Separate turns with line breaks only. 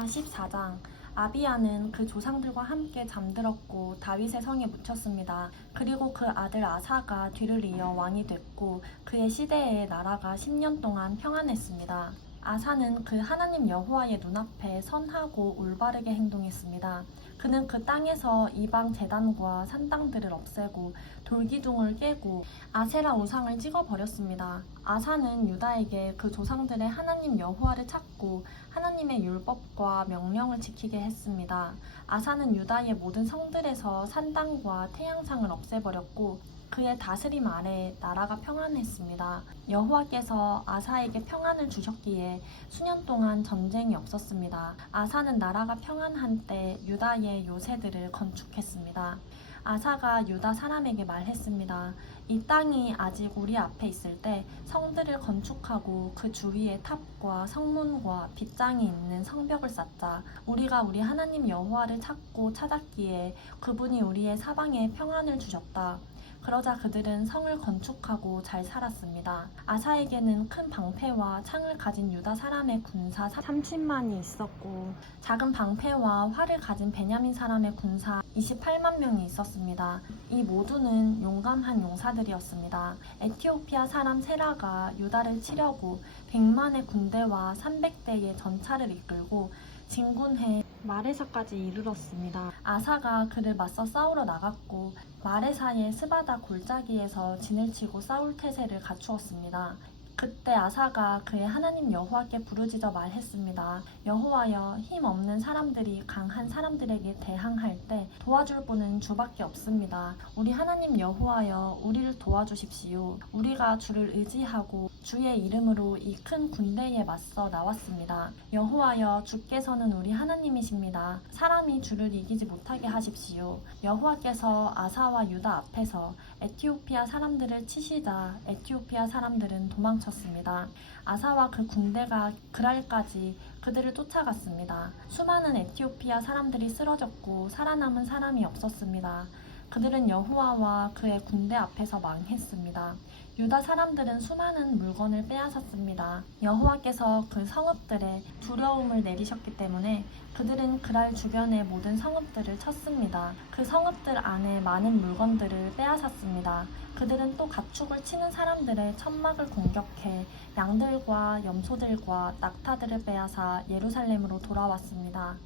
아사 14장 아비야는 그 조상들과 함께 잠들었고 다윗의 성에 묻혔습니다. 그리고 그 아들 아사가 뒤를 이어 왕이 됐고 그의 시대에 나라가 10년 동안 평안했습니다. 아사는 그 하나님 여호와의 눈앞에 선하고 올바르게 행동했습니다. 그는 그 땅에서 이방 제단과 산당들을 없애고 돌기둥을 깨고 아세라 우상을 찍어 버렸습니다. 아사는 유다에게 그 조상들의 하나님 여호와를 찾고 하나님의 율법과 명령을 지키게 했습니다. 아사는 유다의 모든 성들에서 산당과 태양상을 없애버렸고 그의 다스림 아래 나라가 평안했습니다. 여호와께서 아사에게 평안을 주셨기에 수년 동안 전쟁이 없었습니다. 아사는 나라가 평안한 때 유다의 요새들을 건축했습니다. 아사가 유다 사람에게 말했습니다. 이 땅이 아직 우리 앞에 있을 때 성들을 건축하고 그 주위에 탑과 성문과 빗장이 있는 성벽을 쌓자. 우리가 우리 하나님 여호와를 찾고 찾았기에 그분이 우리의 사방에 평안을 주셨다. 그러자 그들은 성을 건축하고 잘 살았습니다. 아사에게는 큰 방패와 창을 가진 유다 사람의 군사 30만이 있었고 작은 방패와 활을 가진 베냐민 사람의 군사 28만 명이 있었습니다. 이 모두는 용감한 용사들이었습니다. 에티오피아 사람 세라가 유다를 치려고 100만의 군대와 300대의 전차를 이끌고 진군해 마레사까지 이르렀습니다. 아사가 그를 맞서 싸우러 나갔고 마레사의 스바다 골짜기에서 진을 치고 싸울 태세를 갖추었습니다. 그때 아사가 그의 하나님 여호와께 부르짖어 말했습니다. 여호와여 힘 없는 사람들이 강한 사람들에게 대항할 때 도와줄 분은 주밖에 없습니다. 우리 하나님 여호와여 우리를 도와주십시오. 우리가 주를 의지하고 주의 이름으로 이 큰 군대에 맞서 나왔습니다. 여호와여 주께서는 우리 하나님이십니다. 사람이 주를 이기지 못하게 하십시오. 여호와께서 아사와 유다 앞에서 에티오피아 사람들을 치시자 에티오피아 사람들은 도망 쳤습니다. 아사와 그 군대가 그랄까지 그들을 쫓아갔습니다. 수많은 에티오피아 사람들이 쓰러졌고 살아남은 사람이 없었습니다. 그들은 여호와와 그의 군대 앞에서 망했습니다. 유다 사람들은 수많은 물건을 빼앗았습니다. 여호와께서 그 성읍들에 두려움을 내리셨기 때문에 그들은 그랄 주변의 모든 성읍들을 쳤습니다. 그 성읍들 안에 많은 물건들을 빼앗았습니다. 그들은 또 가축을 치는 사람들의 천막을 공격해 양들과 염소들과 낙타들을 빼앗아 예루살렘으로 돌아왔습니다.